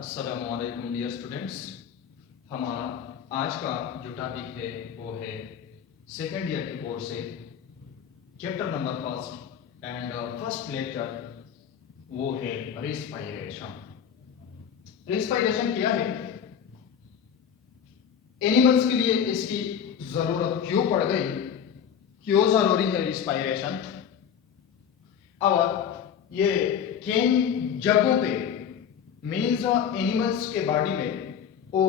अस्सलामुअलैकुम dear students. हमारा आज का जो टॉपिक है वो है सेकेंड ईयर के कोर्स से chapter number first and first lecture वो है रिस्पायरेशन। रिस्पायरेशन क्या है, एनिमल्स के लिए इसकी जरूरत क्यों पड़ गई, क्यों जरूरी है रिस्पायरेशन, और ये किन जगहों पे मीन्स एनिमल्स के बॉडी में वो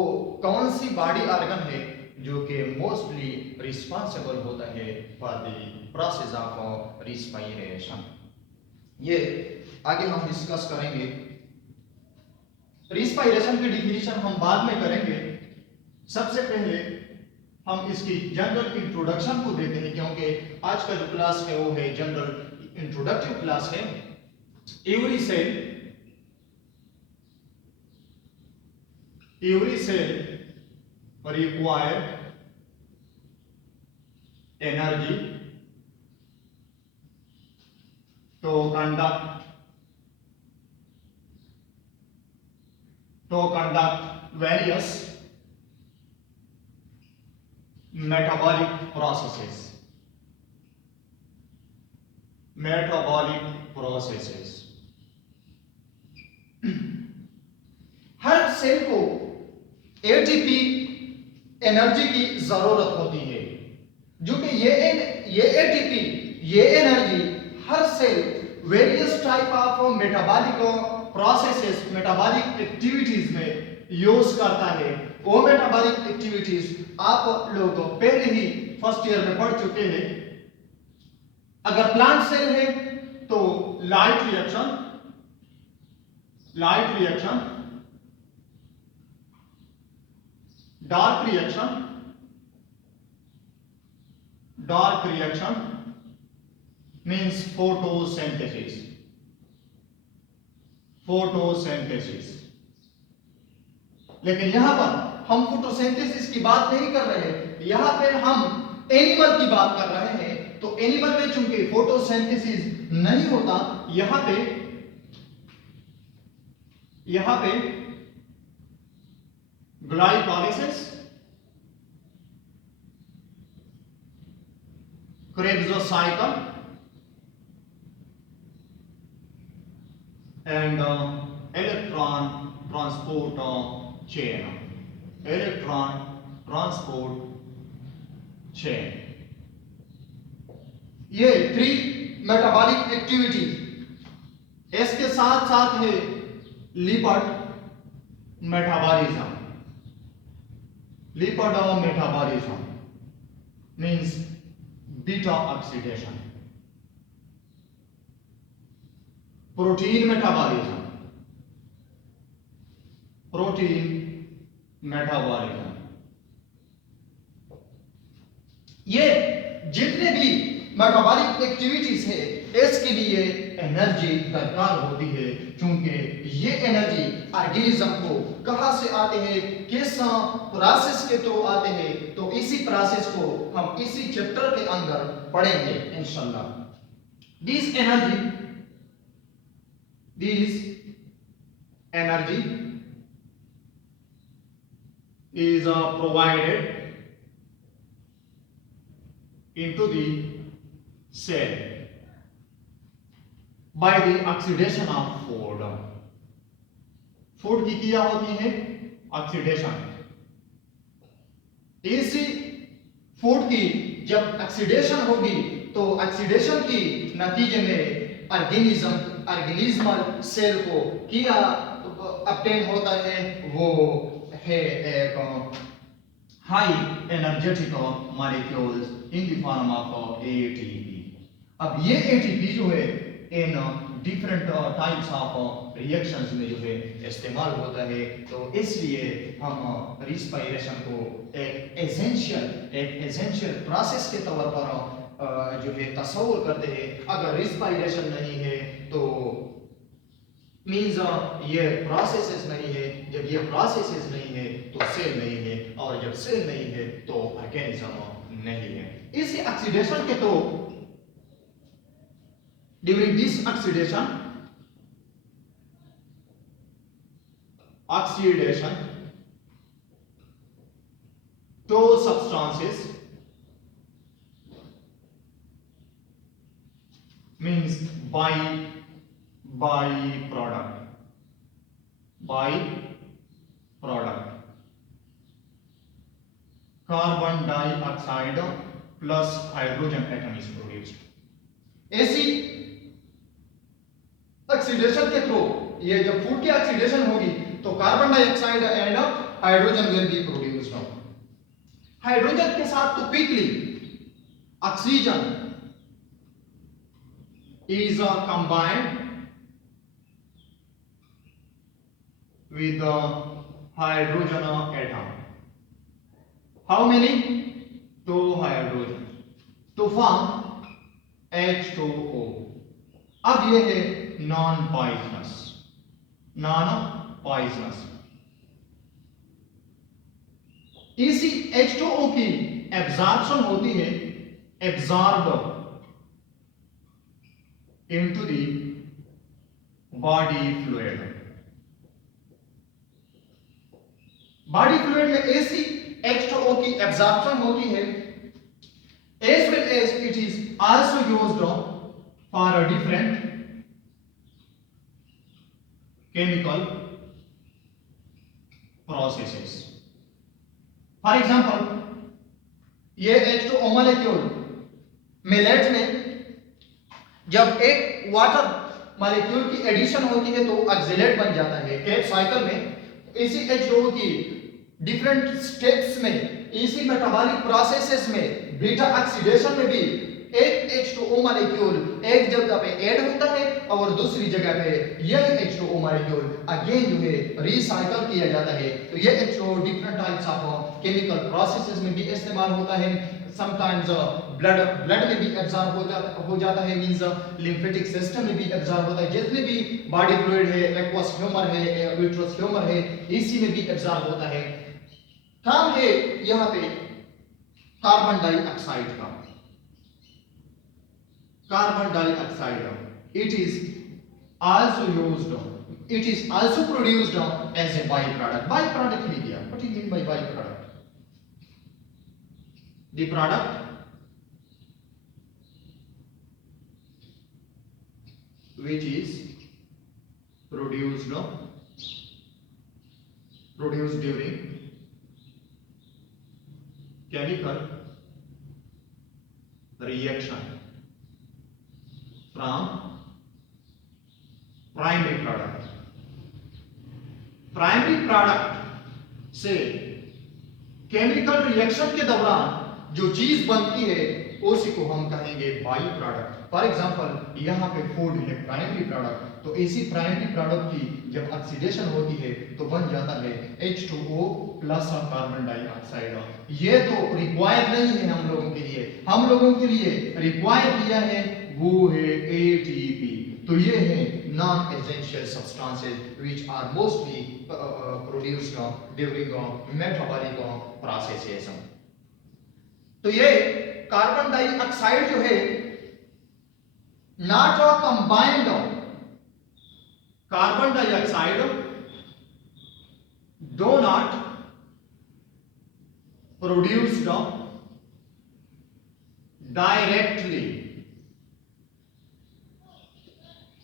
कौन सी बॉडी ऑर्गन है जो कि मोस्टली रिस्पॉन्सिबल होता है for the process of respiration. ये आगे हम डिस्कस करेंगे। रिस्पायरेशन की डिफिनीशन हम बाद में करेंगे। सबसे पहले हम इसकी जनरल इंट्रोडक्शन को देते हैं, क्योंकि आज का जो क्लास है वो है जनरल इंट्रोडक्टिव क्लास है। Every cell require energy to conduct various metabolic processes. हर सेल को एटीपी एनर्जी की जरूरत होती है, जो कि ये एटीपी ये एनर्जी हर cell various type of metabolic processes metabolic activities में यूज करता है। वो मेटाबॉलिक एक्टिविटीज आप लोग पहले ही फर्स्ट ईयर में पढ़ चुके हैं। अगर प्लांट सेल है तो light reaction, dark reaction means photosynthesis. लेकिन यहां पर हम फोटोसिंथेसिस की बात नहीं कर रहे हैं, यहां पे हम एनिमल की बात कर रहे हैं। तो एनिमल में चूंकि फोटोसिंथेसिस नहीं होता, यहां पे glycolysis, Krebs cycle and electron transport chain. ये थ्री मेटाबॉलिक एक्टिविटी, इसके साथ साथ है lipid metabolism means beta oxidation, protein metabolism. ये जितने भी मेटाबॉलिक एक्टिविटीज है इसके लिए एनर्जी दरकार होती है, क्योंकि ये एनर्जी ऑर्गेनिज्म को कहां से आते हैं, किस प्रोसेस के थ्रू आते हैं, तो इसी प्रोसेस को हम इसी चैप्टर के अंदर पढ़ेंगे इंशाल्लाह। This energy is provided into the cell by the oxidation of food. Food की क्या होती है? ऑक्सीडेशन। इसी फूड की जब ऑक्सीडेशन होगी तो ऑक्सीडेशन की नतीजे में ऑर्गेनिज्मल सेल को क्या ऑब्टेन होता है, वो है एक high energetic molecules in the form of ATP. अब ये एटीपी जो है in different types of reactions में जो है इस्तेमाल होता है। तो इसलिए हम रिस्पायरेशन को एक एसेंशियल प्रोसेस के तौर पर जो है तस्वुर करते हैं। अगर रिस्पायरेशन नहीं है तो मीन्स ये प्रोसेसेस नहीं है, जब ये प्रोसेसेस नहीं है तो सेल नहीं है, और जब सेल नहीं है तो ऑर्गेनिज्म नहीं है। इसी ऑक्सीडेशन के तो during this oxidation oxidation to substances means byproduct carbon dioxide plus hydrogen atom is produced. ऐसी ऑक्सीडेशन के थ्रू ये जब फूड की ऑक्सीडेशन होगी तो carbon dioxide and hydrogen will be produced. Hydrogen के साथ तो quickly oxygen is combined with the hydrogen atom. How many? 2 hydrogen to form H2O. अब ये है नॉन पॉइजनस. इसी H2O की एब्जॉर्प्शन होती है, absorb into the body fluid. Body fluid में ऐसी H2O की एब्जॉर्प्शन होती है, as well as it is also used for a different chemical processes. For example, ये H2O molecule मिलेट में जब एक वाटर मॉलिक्यूल की एडिशन होती है तो ऑक्सिलेट बन जाता है. क्रेब्स साइकिल में इसी H2O की डिफरेंट स्टेप्स में, इसी मेटाबॉलिक प्रोसेसेस में, बीटा ऑक्सीडेशन में भी एक H2O मॉलिक्यूल एक जगह पे ऐड होता है और दूसरी जगह पे यह H2O मॉलिक्यूल अगेन जो है रिसाइकल किया जाता है. तो यह H2O different types of chemical processes में भी इस्तेमाल होता है. समटाइम्स ब्लड में भी एब्जॉर्ब हो जाता है, मींस लिम्फेटिक सिस्टम में भी एब्जॉर्ब होता है. जितने भी बॉडी फ्लूइड है, एक्वस ह्यूमर है, विट्रस ह्यूमर है, इसी में भी एब्जॉर्ब होता है. काम है यहाँ पे कार्बन डाइऑक्साइड का. Carbon dioxide it is also produced as a byproduct. Byproduct लिख दिया. What do you mean by byproduct? The product which is produced during chemical reaction from primary product. Primary product से chemical reaction के दौरान जो चीज बनती है उसी को हम कहेंगे बाई प्रोडक्ट. फॉर एग्जांपल यहाँ पे फूड है प्राइमरी प्रोडक्ट, तो इसी प्राइमरी प्रोडक्ट की जब ऑक्सीडेशन होती है तो बन जाता है H2O प्लस कार्बन डाइऑक्साइड. ये तो रिक्वायर्ड नहीं है हम लोगों के लिए. हम लोगों के लिए रिक्वायर किया है वो है ATP. तो ये है non essential substances which are mostly produced during metabolic processes. तो ये कार्बन डाइऑक्साइड जो है not combined carbon dioxide do not produced directly.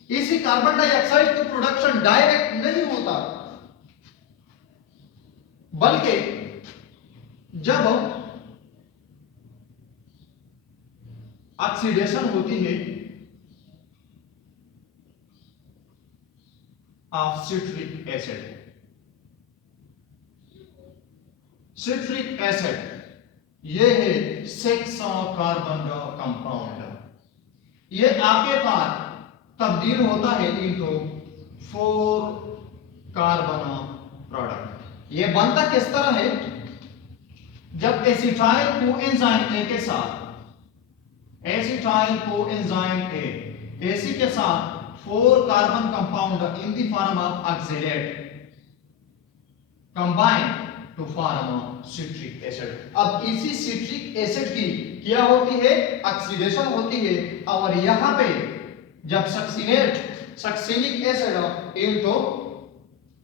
इसी कार्बन डाइऑक्साइड का प्रोडक्शन डायरेक्ट नहीं होता, बल्कि जब ऑक्सीडेशन होती है of citric acid. Citric acid ये है 6 कार्बन कंपाउंड. ये आपके पास तब्दील होता है इनटू 4 कार्बन प्रोडक्ट. ये बनता किस तरह है? जब एसिटाइल कोएंजाइम ए के साथ एसिटाइल कोएंजाइम एसी के साथ 4 carbon compound in the form of oxidate combine to form citric acid. अब इसी सिट्रिक एसिड की क्या होती है? ऑक्सीडेशन होती है और यहाँ पे जब succinic acid into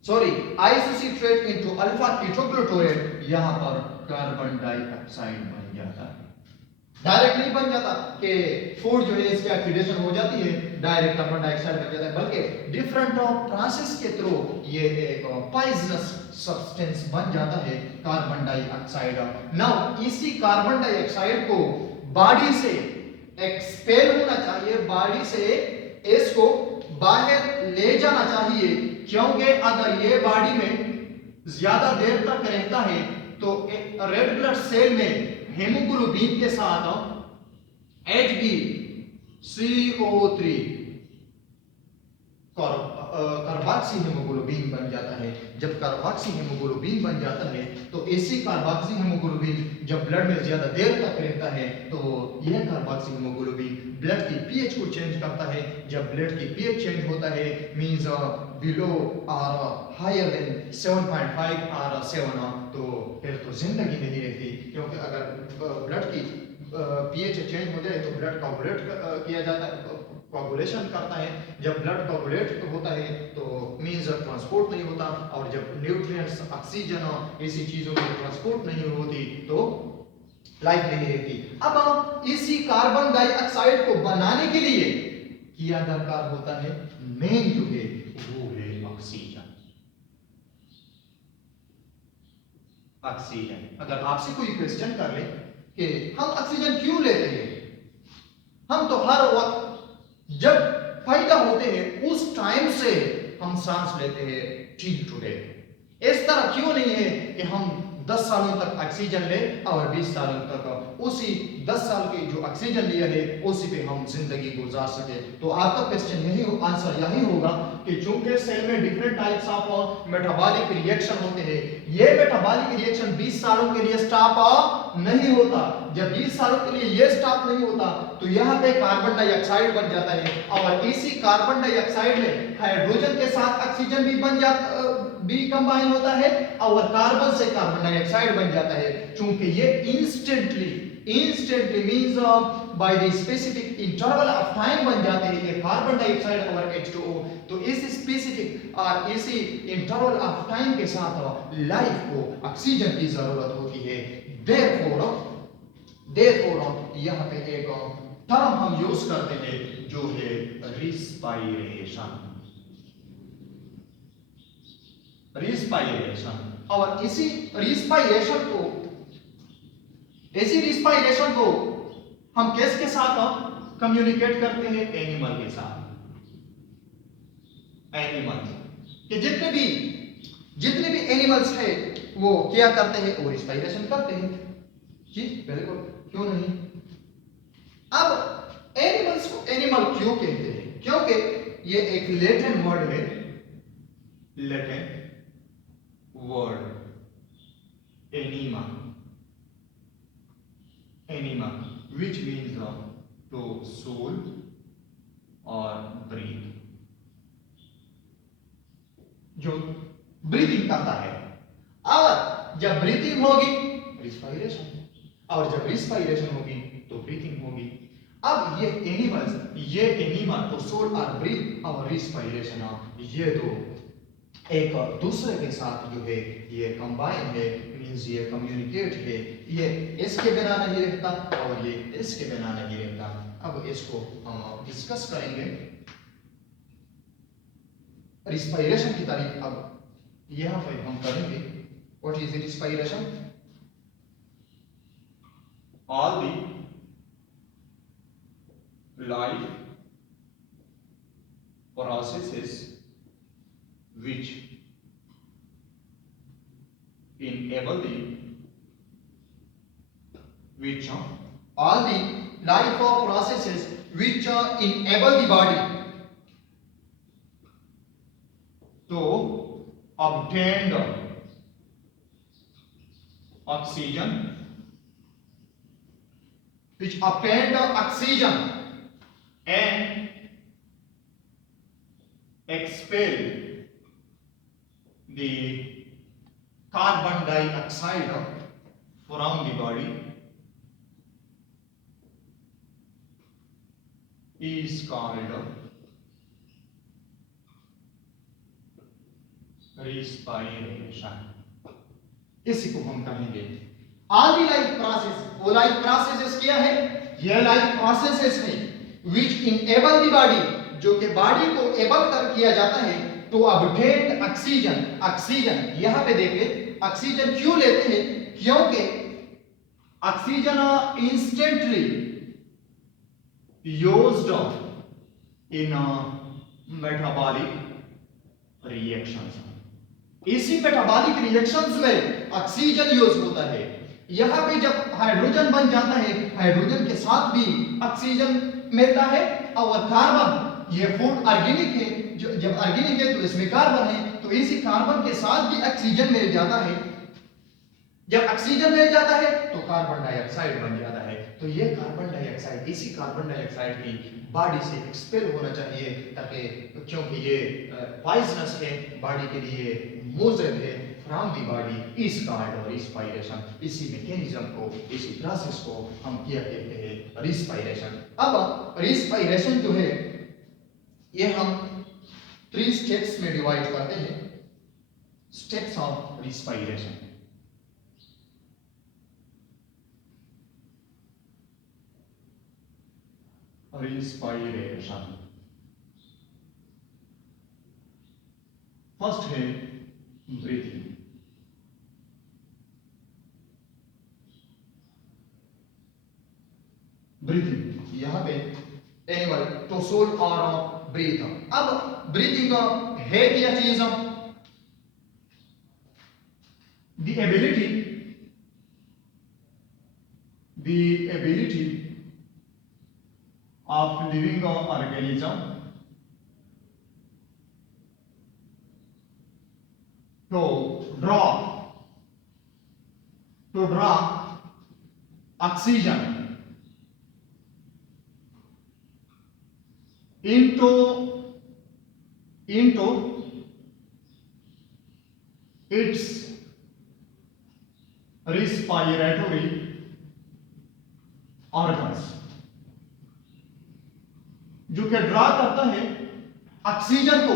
sorry isocitrate into alpha ketoglutarate, यहां पर कार्बन डाइऑक्साइड बन जाता है। डायरेक्ट नहीं बन जाता कि फूड जो है इसकी ऑक्सीडेशन हो जाती है डायरेक्ट कार्बन डाइऑक्साइड बन जाता है, बल्कि डिफरेंट ऑफ प्रोसेस के थ्रू ये एक पॉइजनस सब्सटेंस बन जाता है कार्बन डाइऑक्साइड। नाउ इसी कार्बन डाइऑक्साइड को बॉडी से एक्सपेल होना चाहिए, बॉडी से इसको बाहर ले जाना चाहिए, क्योंकि अगर ये बॉडी में ज्यादा देर तक रहता है तो रेड ब्लड सेल में हेमोग्लोबिन के साथ HbCO3 कार्बोक्सी हेमोग्लोबिन बन जाता है। जब कार्बोक्सी हेमोग्लोबिन बन जाता है तो इसी कार्बोक्सी हेमोग्लोबिन जब ब्लड में ज्यादा देर तक रहता है तो यह कार्बोक्सी हेमोग्लोबिन ब्लड की पीएच को चेंज करता है। जब ब्लड की पीएच चेंज होता है मींस बिलो और हायर देन 7.5 और 7, तो फिर तो जिंदगी नहीं रहती, क्योंकि अगर ब्लड की पीएच चेंज हो जाए तो ब्लड कोगुलेट किया जाता है, कोगुलेशन करता है। जब ब्लड कोगुलेट होता है तो मींस ट्रांसपोर्ट नहीं होता, और जब न्यूट्रिएंट्स ऑक्सीजन ऐसी चीजों की ट्रांसपोर्ट नहीं होती तो लाइफ नहीं रहती। अब इसी कार्बन डाइऑक्साइड को बनाने के लिए किया दरकार होता है मेन जो है वो है ऑक्सीजन। ऑक्सीजन अगर आपसे कोई क्वेश्चन कर ले कि हम ऑक्सीजन क्यों लेते हैं, हम तो हर वक्त जब पैदा होते हैं उस टाइम से हम सांस लेते हैं टिल टुडे। इस तरह क्यों नहीं है कि हम 10 सालों तक ऑक्सीजन ले और 20 सालों तक उसी 10 साल के जो ऑक्सीजन लिया है उसी पे हम जिंदगी गुजार सके। तो आपका क्वेश्चन आंसर यही होगा कि चूंकि सेल में different types of metabolic reaction होते हैं, ये मेटाबॉलिक रिएक्शन 20 सालों के लिए स्टॉप नहीं होता। जब 20 सालों के लिए ये स्टॉप नहीं होता तो यहाँ पे कार्बन डाइऑक्साइड बन जाता है, और इसी कार्बन डाइऑक्साइड में हाइड्रोजन के साथ ऑक्सीजन भी बन जाता भी कंबाइन होता है और कार्बन से कार्बन डाइऑक्साइड बन जाता है। चूंकि ये instantly means by the specific interval of time बन जाते हैं ये कार्बन डाइऑक्साइड और H2O, तो इस स्पेसिफिक और इसी इंटरवल ऑफ टाइम के साथ लाइफ को ऑक्सीजन की जरूरत होती है। देयरफॉर यहाँ पे एक टर्म हम यूज करते हैं जो है रिस्पायरेशन। और इसी रिस्पायरेशन को हम किसके साथ कम्युनिकेट करते हैं? एनिमल के साथ। एनिमल्स के जितने भी एनिमल्स है वो क्या करते हैं? वो रिस्पायरेशन करते हैं। जी बिल्कुल, क्यों नहीं। अब एनिमल्स को एनिमल क्यों कहते हैं? क्योंकि ये एक लैटिन वर्ड है, Latin word anima which means to soul और breathe, जो ब्रीथिंग करता है। और जब ब्रीथिंग होगी रिस्पायरेशन, और जब रिस्पायरेशन होगी तो ब्रीथिंग होगी। अब ये एनिमल्स, ये एनिमा तो सोल और ब्रीथ और रिस्पायरेशन, ये तो एक दूसरे के साथ जो है ये कंबाइन है, मींस ये कम्युनिकेट है। ये इसके बिना नहीं रहता और ये इसके बिना नहीं रहता। अब इसको हम डिस्कस करेंगे रिस्पायरेशन की तारीफ। अब यहां पर हम करेंगे what is respiration. All the life processes which enable the all the life of processes which enable the body to obtain oxygen, which obtain oxygen and expel the carbon dioxide from the body is called respiration, इसी को हम कहेंगे all the life process. वो life processes क्या है? ये life processes है विच enable the body, जो कि बॉडी को एबल कर किया जाता है टू ऑब्टेन ऑक्सीजन। ऑक्सीजन यहां पे देखिए, ऑक्सीजन क्यों लेते हैं? क्योंकि oxygen instantly used in metabolic reactions. इसी मेटाबॉलिक रिएक्शंस में ऑक्सीजन यूज होता है। यहां पे जब हाइड्रोजन बन जाता है, हाइड्रोजन के साथ भी ऑक्सीजन मिलता है और कार्बन, ये फूड ऑर्गेनिक है, जो जब ऑर्गेनिक है तो इसमें कार्बन है, तो इसी कार्बन के साथ भी ऑक्सीजन मिल जाता है। जब ऑक्सीजन मिल जाता है तो कार्बन डाइऑक्साइड बन जाता है। तो ये कार्बन डाइऑक्साइड, इसी कार्बन डाइऑक्साइड की बॉडी से एक्सपेल होना चाहिए, ताकि, क्योंकि ये पॉइजनस है, बॉडी के लिए मुज़र है, from the body is called respiration. इसी मैकेनिज्म को, इसी प्रोसेस को हम क्या कहते हैं? रिस्पायरेशन। अब रिस्पायरेशन जो है ये हम 3 स्टेप्स में डिवाइड करते हैं। Steps of respiration. Respiration first है ब्रीथिंग। ब्रीथिंग यहां पे एनिमल टू सोल और ब्रीथ। अब ब्रीथिंग है क्या चीज? The ability of living organism to draw oxygen into its respiratory organs, जो कि ड्रा करता है ऑक्सीजन को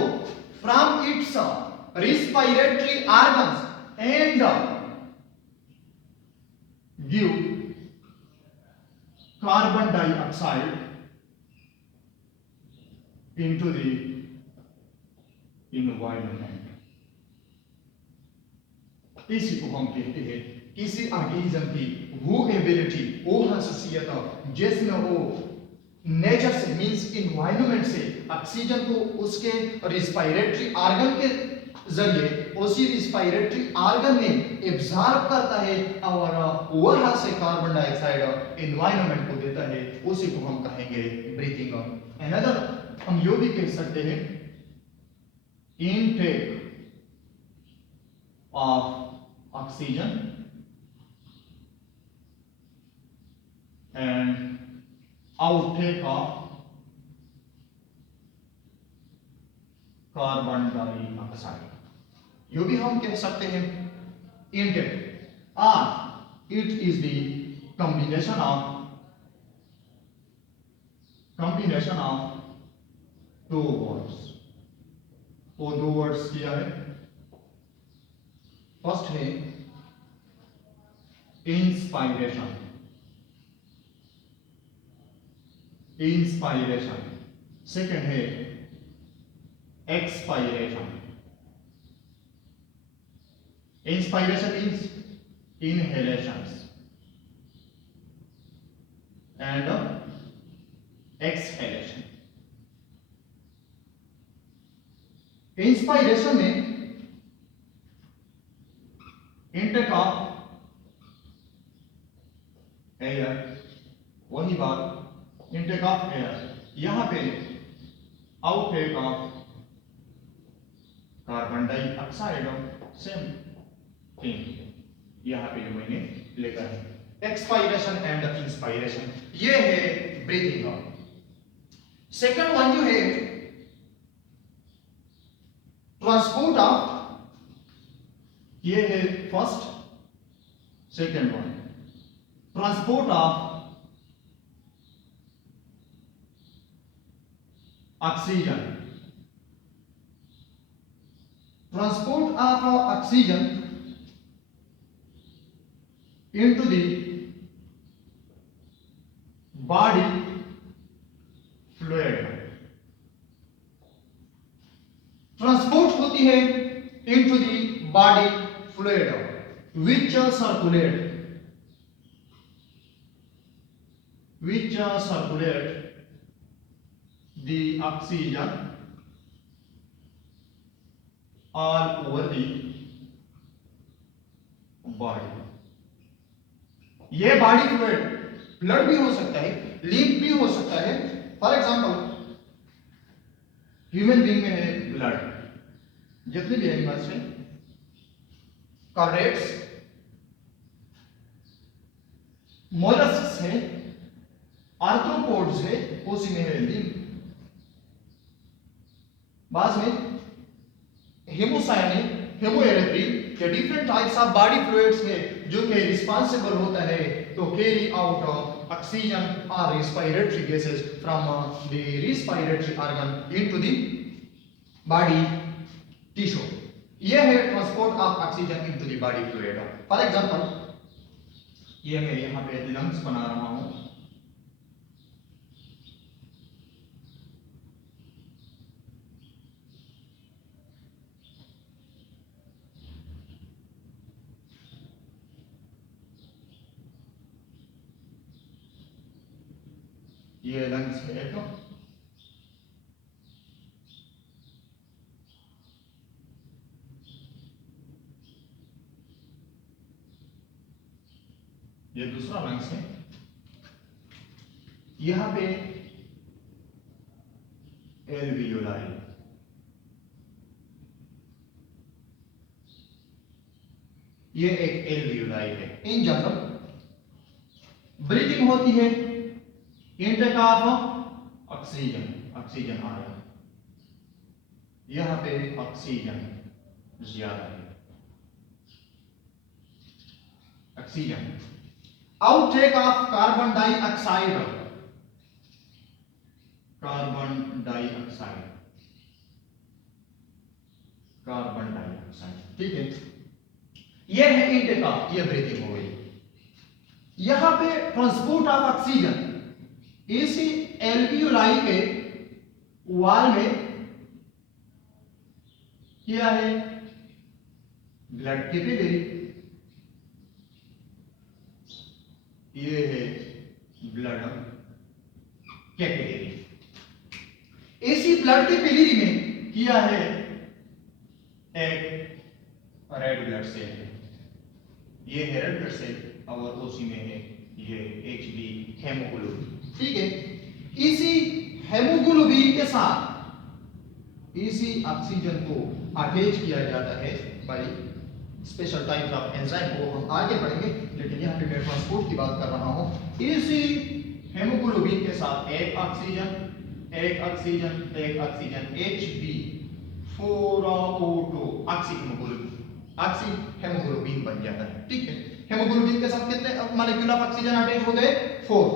from its respiratory organs and give carbon dioxide into the environment. इसी को हम कहते हैं किसी ऑर्गेनिज्म की वो एबिलिटी, वो खासियत जिसमें वो नेचर से, मींस इन्वायरमेंट से ऑक्सीजन को उसके रिस्पायरेटरी ऑर्गन के जरिए, उसी रिस्पायरेटरी ऑर्गन में एब्जॉर्ब करता है और वहां से कार्बन डाइऑक्साइड इन्वायरमेंट को देता है। उसी को हम कहेंगे ब्रीथिंग। अनदर हम यो भी कह सकते हैं intake of oxygen and outtake of carbon dioxide, यो भी हम कह सकते हैं इनटेक, और it is the combination of two words। वो दो वर्ड्स क्या है? फर्स्ट है इंस्पायरेशन, सेकेंड है expiration. Inspiration means inhalations and exhalation। Inspiration में इनटेक ऑफ एयर, वही बात इनटेक ऑफ एयर, यहां पे outtake of carbon dioxide, same thing यहां पे जो मैंने लिखा है। एक्सपायरेशन एंड इंस्पायरेशन, ये है ब्रीथिंग। सेकंड वन जो है ट्रांसपोर्ट ऑफ, ये है first, second one transport of oxygen. Transport of oxygen into the body fluid, transport होती है into the body fluid which circulate the oxygen all over the body. ये body fluid blood भी हो सकता है, leaf भी हो सकता है. फॉर एग्जांपल ह्यूमन बीइंग में है ब्लड, जितने भी एनिमल्स हैं, कॉर्डेट्स, मोलस्क्स है, आर्थ्रोपोड्स है, उसी में है लीफ. बाद में हेमोसायनिक, हेमोएरेथ्रिन के different types of body fluids है जो कि रिस्पांसिबल होता है तो कैरी आउट ऑक्सीजन और respiratory gases from the respiratory organ into the body tissue. यह है transport of oxygen into the body fluid. For example ये मैं यहाँ पे लंग्स बना रहा हूँ. ये लंग्स है एक, ये दूसरा लंग्स है. यहां पे एल्वियोलाई, ये एक एल्वियोलाई है. इन जनरल ब्रीथिंग होती है, इनटेक ऑफ ऑक्सीजन, ऑक्सीजन आ रहा है, यहां पे ऑक्सीजन ज्यादा है, oxygen. Outtake of carbon dioxide, carbon dioxide, carbon dioxide. ठीक है, यह है इनटेक ऑफ, यह ब्रीथिंग हो गई. यहां पे ट्रांसपोर्ट ऑफ ऑक्सीजन इसी एल्वियोलाई के वॉल में किया है ब्लड कैपिलरी. ये है ब्लड कैपिलरी. इसी ब्लड कैपिलरी में किया है एक रेड ब्लड सेल है, ये है रेड ब्लड सेल और उसी में है ये HB हेमोग्लोबिन. ठीक है, इसी हेमोग्लोबिन के साथ इसी ऑक्सीजन को अटैच किया जाता है by special type of enzyme, को हम आगे पढ़ेंगे, लेकिन यहाँ पे मैं ट्रांसपोर्ट की बात कर रहा हूँ. इसी हेमोग्लोबिन के साथ एक ऑक्सीजन, एक ऑक्सीजन, एक ऑक्सीजन, HB4O2 ऑक्सी हेमोग्लोबिन बन जाता है. ठीक है, हेमोग्लोबिन के साथ कितने मॉलिक्यूल ऑफ ऑक्सीजन अटैच हो गए? 4.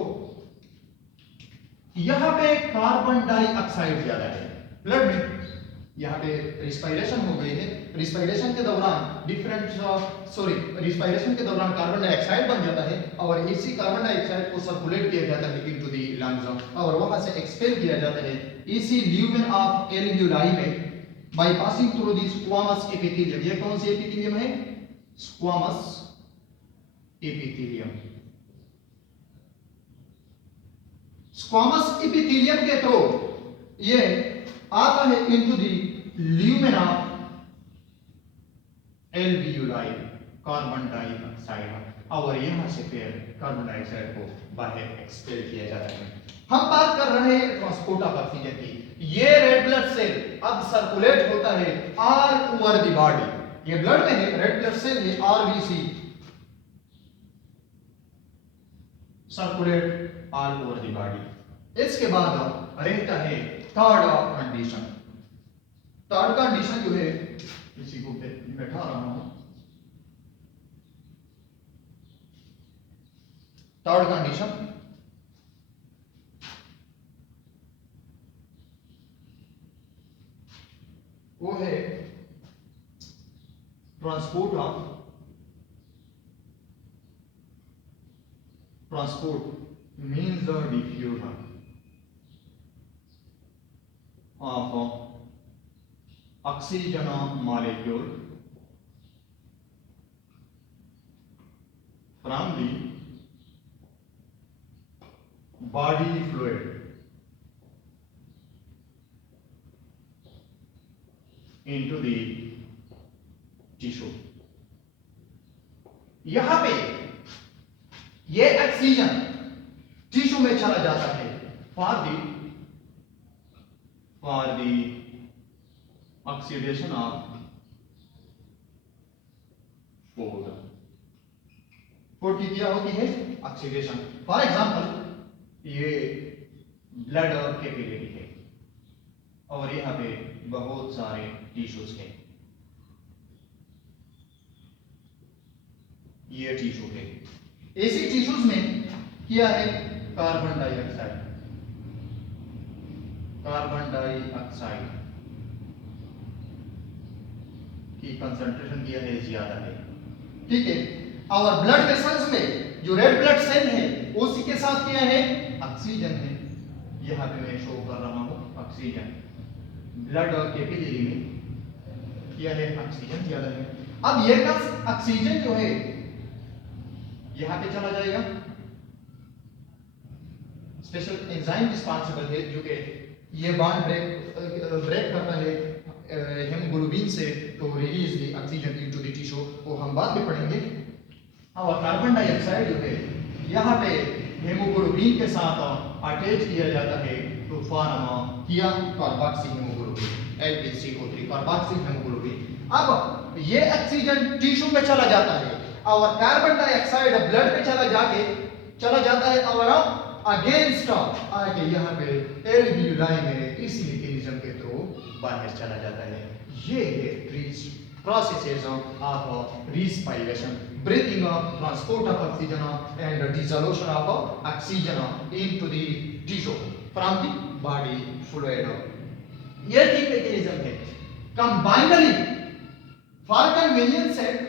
यहां पे कार्बन डाइऑक्साइड ज्यादा है ब्लड में. यहां पे रिस्पायरेशन हो गई है, रिस्पायरेशन के दौरान रिस्पायरेशन के दौरान कार्बन डाइऑक्साइड बन जाता है और इसी कार्बन डाइऑक्साइड को सर्कुलेट किया जाता है इनटू द लंग्स और वहां से एक्सपेल किया जाता है इसी ल्यूमेन ऑफ एल्वियोलाई में by passing through the squamous epithelium. ये कौन सी एपिथेलियम है? Squamous epithelium. स्क्वामस एपिथेलियम के थ्रू ये आता है into the lumen of alveoli carbon dioxide और यहां से फिर कार्बन डाइऑक्साइड को बाहर एक्सपेल किया जाता है. हम बात कर रहे हैं ट्रांसपोर्ट ऑफ ऑक्सीजन की. ये रेड ब्लड सेल अब सर्कुलेट होता है ऑल ओवर द बॉडी. ये ब्लड में है, रेड ब्लड सेल है RBC, circulate all over the body. इसके बाद रहता है थर्ड कंडीशन. थर्ड कंडीशन जो है, इसी को बैठा रहा हूं. थर्ड कंडीशन वो है transport means the diffusion of oxygen molecule from the body fluid into the tissue. यहां पे ये ऑक्सीजन टिश्यू में चला जाता है for the oxidation of food की क्या होती है ऑक्सीडेशन. फॉर एग्जांपल ये ब्लड कैपिलरी है और यहाँ पे बहुत सारे टिश्यूज हैं. ये टिश्यू है. ऐसी टिश्यूज में क्या है कार्बन डाइऑक्साइड की कंसंट्रेशन किया है ज्यादा है. ठीक है. और ब्लड वेसल्स में जो रेड ब्लड सेल है उसी के साथ क्या है ऑक्सीजन है. यहाँ पे मैं शो कर रहा हूं ऑक्सीजन. ब्लड और कैपिलरी में क्या है ऑक्सीजन ज्यादा है. अब ये ऑक्सीजन जो है यहां पे चला जाएगा. स्पेशल एंजाइम रिस्पांसिबल है जो कि ये बॉन्ड ब्रेक करता है हेमोग्लोबिन से तो release the oxygen into the tissue. वो हम बाद में पढ़ेंगे. और कार्बन डाइऑक्साइड जो है यहाँ पे हेमोग्लोबिन के साथ अटैच किया जाता है तो फॉर्म किया carboxy haemoglobin LbCO3 carboxy haemoglobin. अब ये ऑक्सीजन टिश्यू में चला जाता है और कार्बन डाइऑक्साइड ब्लड में चला जाता है और अगेंस्ट आके यहाँ पे एल्वियोलाई में इस मैकेनिज्म के थ्रू बाहर चला जाता है. ये है processes of respiration, breathing of transport of oxygen and dissolution of oxygen into the tissue from the body fluid. ये तीन मैकेनिज्म है. Combinedly for convenience sake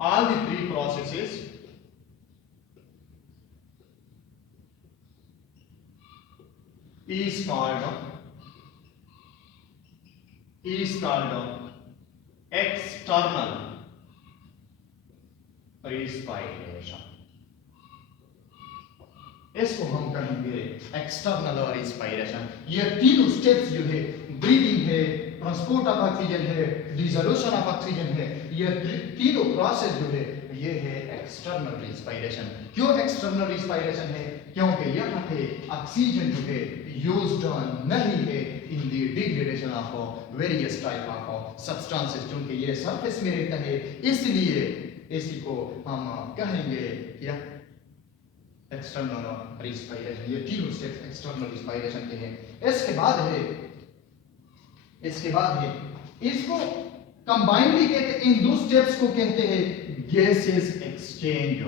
all the three processes is called external respiration. इसको हम कहेंगे external respiration. ये तीनों steps जो है ब्रीदिंग है, ट्रांसपोर्ट ऑफ ऑक्सीजन है, डिसोल्यूशन ऑफ ऑक्सीजन है, ये तीनों प्रोसेस जो है ये है एक्सटर्नल रिस्पायरेशन. क्यों एक्सटर्नल रिस्पायरेशन है? क्योंकि यहाँ पे ऑक्सीजन जो है यूज्ड नहीं है in the degradation of various type of substances क्योंकि ये सरफेस में रहता है. इसलिए इसी को हम कहेंगे क्या एक्सटर्नल रिस्पायरेशन. ये तीनों स्टेप्स एक्सटर्नल रिस्पायरेशन के हैं. इसके बाद है इसको कंबाइनली कहते हैं. इन दो स्टेप्स को कहते हैं गैसेस एक्सचेंज.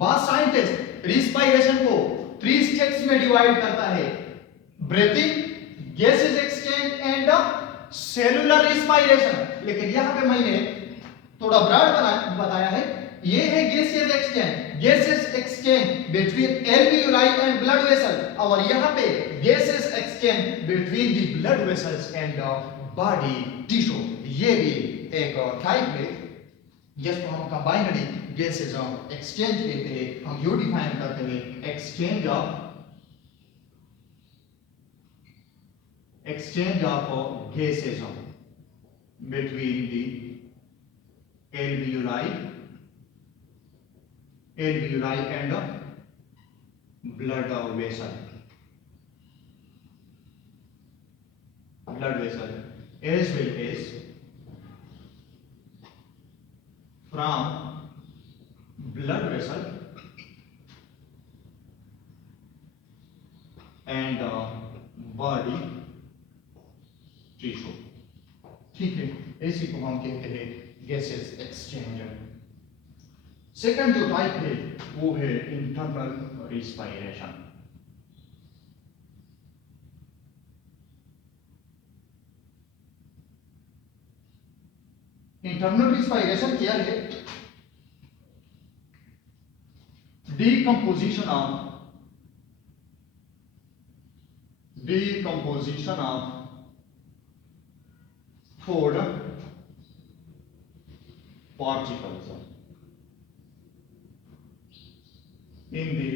बाद साइंटिस्ट रिस्पायरेशन को 3 स्टेप्स में डिवाइड करता है. Breathing, gases exchange and cellular respiration. लेकिन यहाँ पे मैंने थोड़ा ब्रॉड बताया है. ये है gases exchange between alveoli and blood vessel. और यहाँ पे gases exchange between the blood vessels and body tissue. ये भी एक टाइप है जिसको हम कंबाइनली गैसेस एक्सचेंज कहते हैं. हम यू डिफाइन करते हैं exchange of gases between the alveoli and blood vessel as well as from blood vessel and body tissue. ठीक है. इसी को हम कहते हैं गैसेस एक्सचेंज। सेकंड जो टाइप है वो है इंटरनल रिस्पायरेशन। इंटरनल रिस्पायरेशन क्या है? decomposition of food particles in the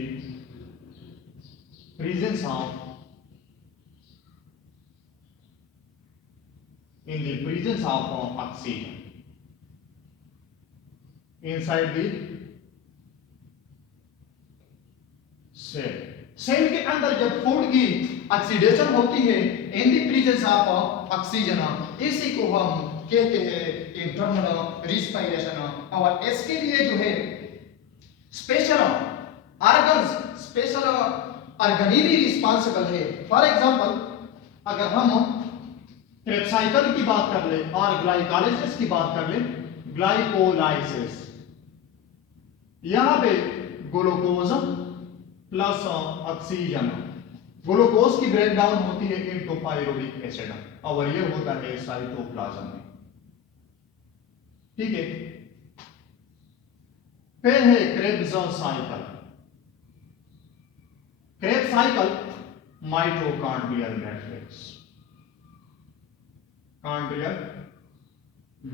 presence of oxygen inside the cell के अंदर जब फूड की ऑक्सीडेशन होती है in the presence of oxygen, इसी को हम कहते हैं इंटरनल रिस्पायरेशन। और इसके लिए जो है special organs, special organelle responsible है। फॉर एग्जांपल अगर हम ट्रेपसाइकिल की बात कर ले और ग्लाइकोलाइसिस की बात कर ले, ग्लाइकोलाइसिस यहां पे ग्लूकोज प्लस ऑक्सीजन, ग्लूकोज की ब्रेकडाउन होती है इनटू पायरुविक एसिड और ये होता है साइटोप्लाज्म में। ठीक है, फिर है Krebs cycle. Krebs cycle mitochondrial matrix, chondral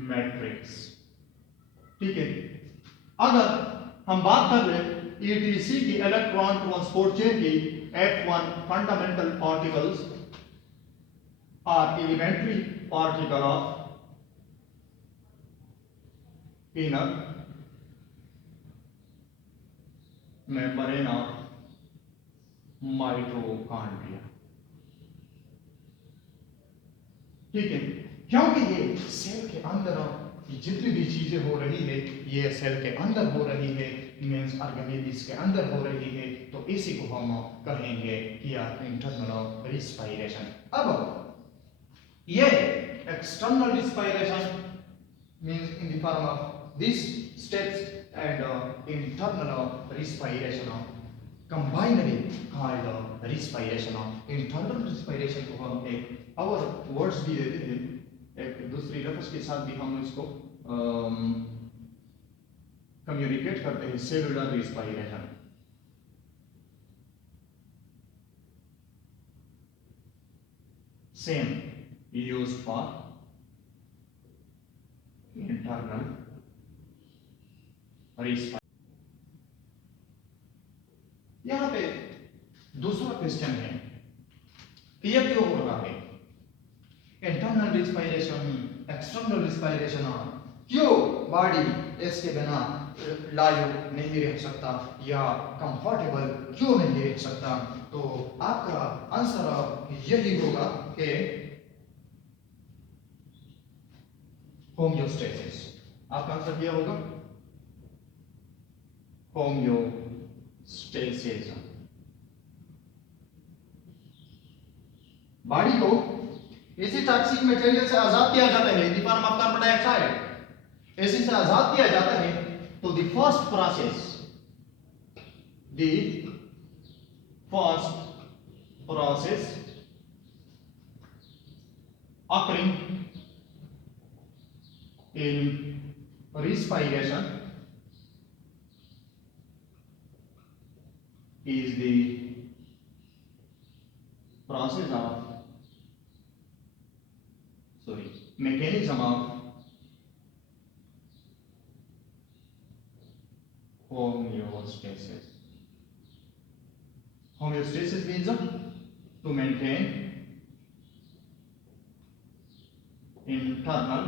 matrix. ठीक है, अगर हम बात कर ले ईटीसी की इलेक्ट्रॉन ट्रांसपोर्ट चेन की, F1 fundamental particles are elementary particle of inner membrane of mitochondria. ठीक है, क्योंकि ये सेल के अंदर जितनी भी चीजें हो रही है ये सेल के अंदर हो रही है, मींस ऑर्गेनेलिस के अंदर हो रही है, तो इसी को हम कहेंगे या इंटरनल रिस्पायरेशन। अब ये external respiration means in the form of this steps and internal respiration combinedly called respiration. Internal respiration को हम एक और वर्ड्स भी देते हैं, एक दूसरी लफ्ज के साथ भी हम इसको कम्युनिकेट करते हैं, cellular respiration. Same use for internal respiration. यहां पे दूसरा क्वेश्चन है, ये क्यों हो रहा है? इंटरनल रिस्पायरेशन, एक्सटर्नल रिस्पायरेशन, क्यों बॉडी इसके बिना लायक नहीं रह सकता या कंफर्टेबल क्यों नहीं रह सकता? तो आपका आंसर यही होगा कि होम्योस्टेसिस। आपका आंसर क्या होगा? होम्योस्टेसिस। बॉडी को इसी टॉक्सिक मटेरियल से आजाद किया जाता है, in the form of carbon dioxide, इसी से आजाद किया जाता है। तो the first process occurring in respiration is the process of mechanism of homeostasis. Homeostasis means to maintain internal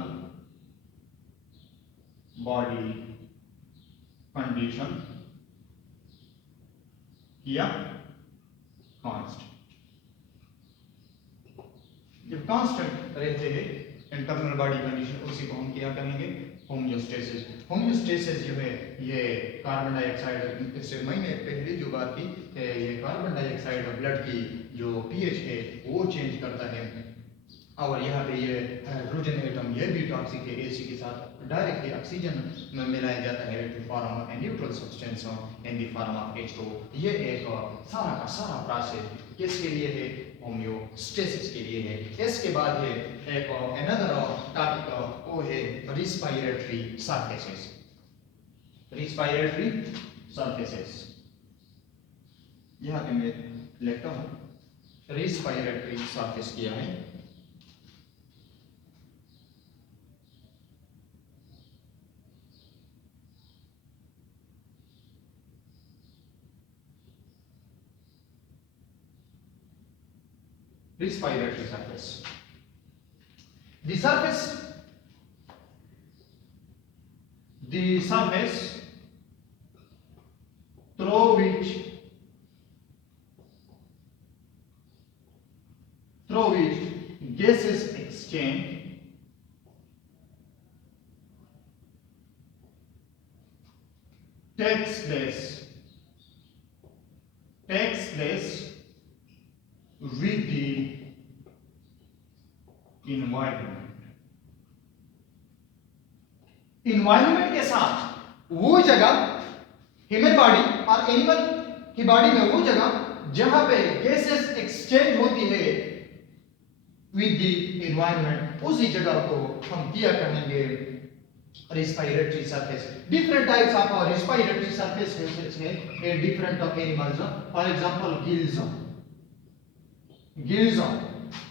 body condition या कांस्टेंट। जब कांस्टेंट रहते हैं इंटरनल बॉडी कंडीशन, उसी को हम क्या कहेंगे? होम्योस्टेसिस। होम्योस्टेसिस जो है ये कार्बन डाइऑक्साइड, इससे मैंने पहले जो बात की कि ये कार्बन डाइऑक्साइड ब्लड की जो पीएच है वो चेंज करता है। और यहाँ पे ये हाइड्रोजन एटम ये भी टॉक्सिक है, एसी के साथ डायरेक्टली ऑक्सीजन में मिलाया जाता है to form a neutral substance in the form of H2। ये एक सारा का सारा प्रोसेस किसके लिए है? होम्योस्टेसिस के लिए है। इसके बाद है एक अनदर टॉपिक, वो है रिस्पायरेटरी सरफेसेस। रिस्पायरेटरी सरफेसेस यहाँ पे मैं लिखता हूँ रिस्पायरेटरी सरफेस किया है। Respiratory surface. The surface through which gases exchange takes place with the environment के साथ वो जगह ह्यूमन बॉडी और एनिमल की बॉडी में वो जगह जहां पे गैसेस एक्सचेंज होती है विद द एनवायरनमेंट, उसी जगह को हम क्या कहेंगे? respiratory surface. Different types of respiratory surfaces है different of animals. For example, gills,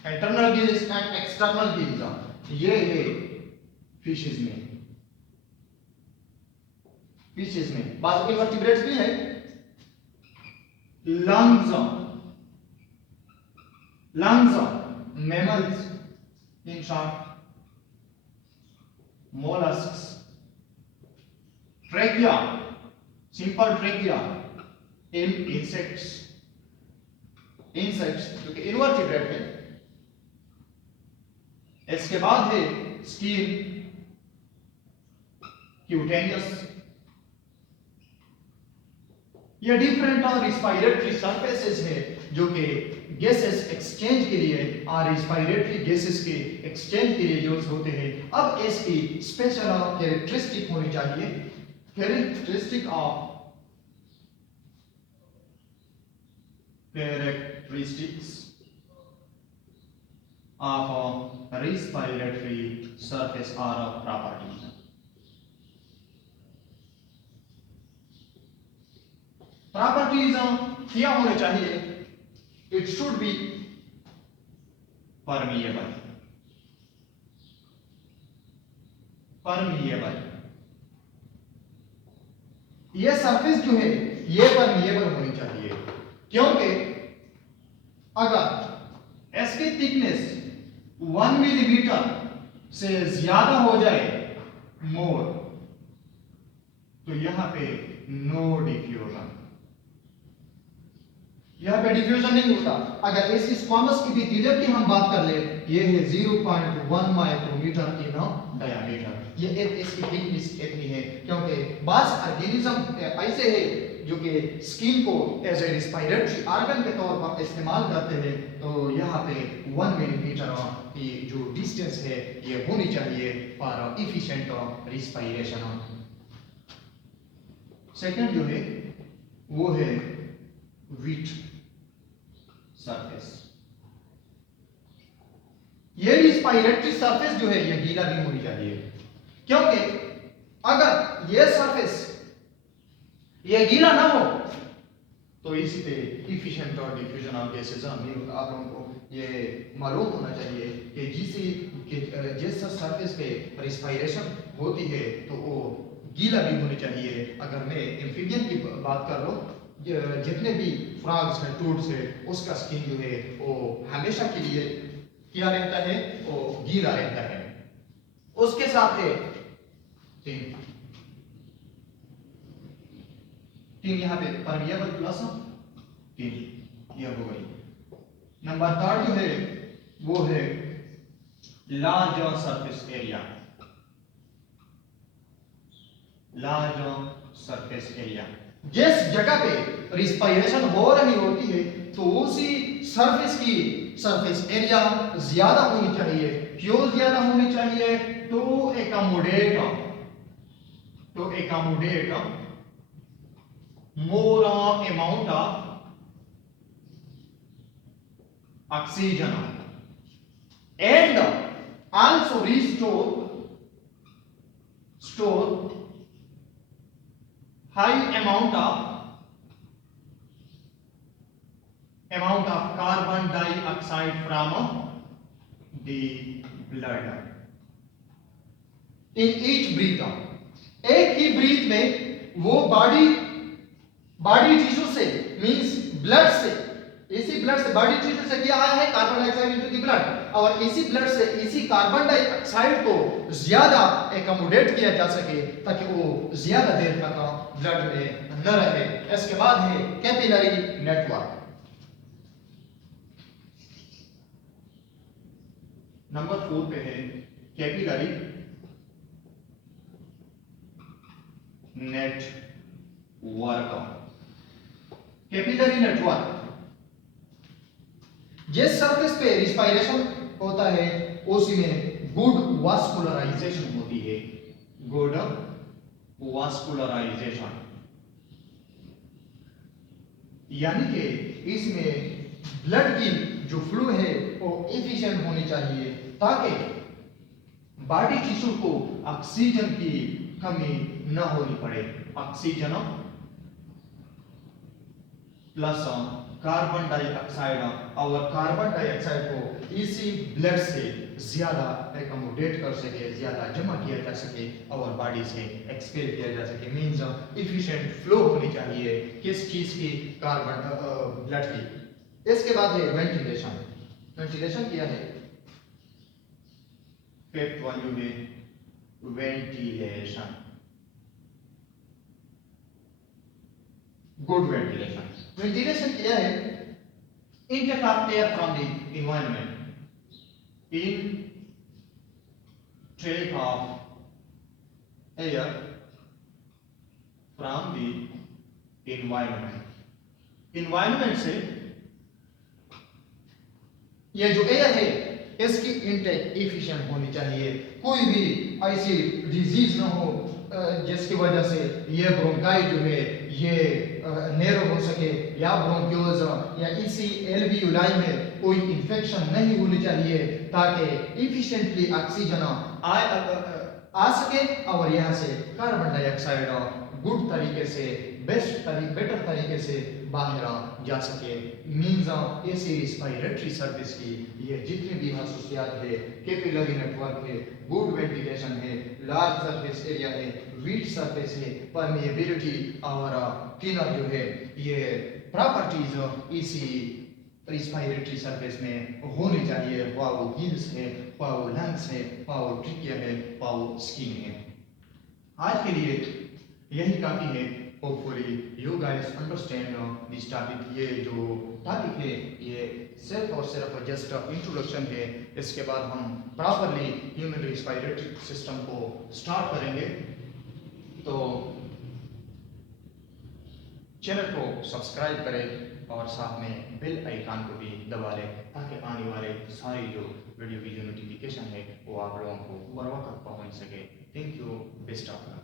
internal gills and external gills. ये है फिशेस में बात इनवर्टिब्रेट्स भी है। lungs, mammals in short, mollusks, trachea, simple trachea in insects जो कि इनवर्टिब्रेट है। इसके बाद है स्किन, क्यूटेनियस। ये डिफरेंट और रिस्पायरेटरी सरफेसेस है जो कि गैसेस एक्सचेंज के लिए और रिस्पायरेटरी गैसेस के एक्सचेंज के लिए यूज होते हैं। अब इसकी स्पेशल कैरेक्टरिस्टिक होनी चाहिए। Characteristics of respiratory surface or properties. Properties क्या होने चाहिए? It should be permeable. ये सरफेस जो है ये परमिएबल होनी चाहिए, क्योंकि अगर इसकी थिकनेस 1 मिलीमीटर से ज्यादा हो जाए मोर, तो यहां पे नो डिफ्यूजन, यहां पे डिफ्यूजन नहीं होता। अगर इस स्क्वामस की भी दिलेर की हम बात कर ले, ये है 0.1 माइक्रोमीटर इन डायमीटर। ये इसकी थिकनेस इतनी है क्योंकि बास ऑर्गेनिज्म ऐसे है जो कि स्किन को एज ए रिस्पायरेटरी ऑर्गन के तौर पर इस्तेमाल करते हैं। तो यहाँ पे 1 मिलीमीटर की जो डिस्टेंस है ये होनी चाहिए फॉर इफिशिएंट रिस्पायरेशन। सेकंड जो है वो है वीट सरफेस। ये रिस्पायरेटरी सरफेस जो है ये गीला भी होनी चाहिए, क्योंकि अगर ये सरफेस ये गीला ना हो तो इसी पे इफिशिएंट और डिफ्यूजन ऑफ गैसेस नहीं होगा। आप लोगों को ये मालूम होना चाहिए कि जिस सरफेस पे रिस्पायरेशन होती है तो वो गीला भी होनी चाहिए। अगर मैं एम्फीबियन की बात कर लो, जितने भी फ्रॉग्स हैं, टूड्स है, उसका स्किन जो है वो हमेशा के लिए क्या रहता है? वो गीला रहता है। उसके साथ है तीन यहाँ पे परमिएबल प्लस 3 ये हो गई। नंबर 3 जो है वो है लार्ज सरफेस एरिया। जिस जगह पे रिस्पायरेशन हो रही होती है तो उसी सरफेस की सरफेस एरिया ज्यादा होनी चाहिए। क्यों ज्यादा होनी चाहिए? To accommodate to accommodate more amount of oxygen and also store high amount of carbon dioxide from the blood in each breath. एक ही ब्रीथ में वो बॉडी टिश्यू से मींस ब्लड से, इसी ब्लड से बॉडी टिश्यू से क्या आया है carbon dioxide into the blood, और इसी ब्लड से इसी कार्बन डाइऑक्साइड को ज्यादा एकोमोडेट किया जा सके ताकि वो ज्यादा देर तक ब्लड में न रहे। इसके बाद है कैपिलरी नेटवर्क। नंबर 4 पे है कैपिलरी नेटवर्क। कैपिलरी नेटवर्क जिस सरफेस पे रिस्पायरेशन होता है उसी में गुड वास्कुलराइजेशन होती है, गुड वास्कुलराइजेशन, यानी कि इसमें ब्लड की जो फ्लो है वो एफिशिएंट होनी चाहिए ताकि बॉडी टिश्यू को ऑक्सीजन की कमी न होनी पड़े। ऑक्सीजन प्लस कार्बन डाइऑक्साइड, और कार्बन डाइऑक्साइड को इसी ब्लड से ज्यादा एकोमोडेट कर सके, ज्यादा जमा किया जा सके और बॉडी से एक्सपेल किया जा सके। मींस एफिशिएंट फ्लो होनी चाहिए किस चीज की, कार्बन ब्लड की। इसके बाद है वेंटिलेशन। वेंटिलेशन क्या है? फिफ्थ वैल्यू है वेंटिलेशन, गुड वेंटिलेशन। वेंटिलेशन क्या है? Intake of air from the environment, intake of air from the environment. Environment से ये जो एयर है इसकी इनटेक एफिशिएंट होनी चाहिए, कोई भी ऐसी डिजीज ना हो जिसकी वजह से ये ब्रोंकाई जो है ये नैरो हो सके, या ब्रोंक्यूल्स या इसी एल्वियोलाई में कोई इंफेक्शन नहीं होनी चाहिए ताकि एफिशिएंटली ऑक्सीजन आ सके और यहाँ से कार्बन डाइऑक्साइड गुड तरीके से बेटर तरीके से बाहर जा सके। मींस ऐसी रिस्पायरेटरी सर्विस की ये जितनी भी खसूसियात है, कैपिलरी नेटवर्क है, गुड वेंटिलेशन है, लार्ज सरफेस एरिया है, वीट सरफेस है, परमिएबिलिटी और थिनर जो है, ये प्रॉपर्टीज इसी रिस्पायरेटरी सरफेस में होनी चाहिए। वो गिल्स है, वो लंग्स है, वो ट्रिकिया है, वो स्किन है। आज के लिए यही काफी है। Hopefully you guys understand this topic. ये जो टॉपिक है ये सिर्फ और सिर्फ जस्ट इंट्रोडक्शन है। इसके बाद हम प्रॉपरली ह्यूमन रिस्पायरेटरी सिस्टम को स्टार्ट करेंगे। तो चैनल को सब्सक्राइब करें और साथ में बेल आइकन को भी दबा लें ताकि आने वाले सारी जो वीडियो की जो नोटिफिकेशन है वो आप लोगों को बर वक्त पहुंच सके। Thank you, best of luck.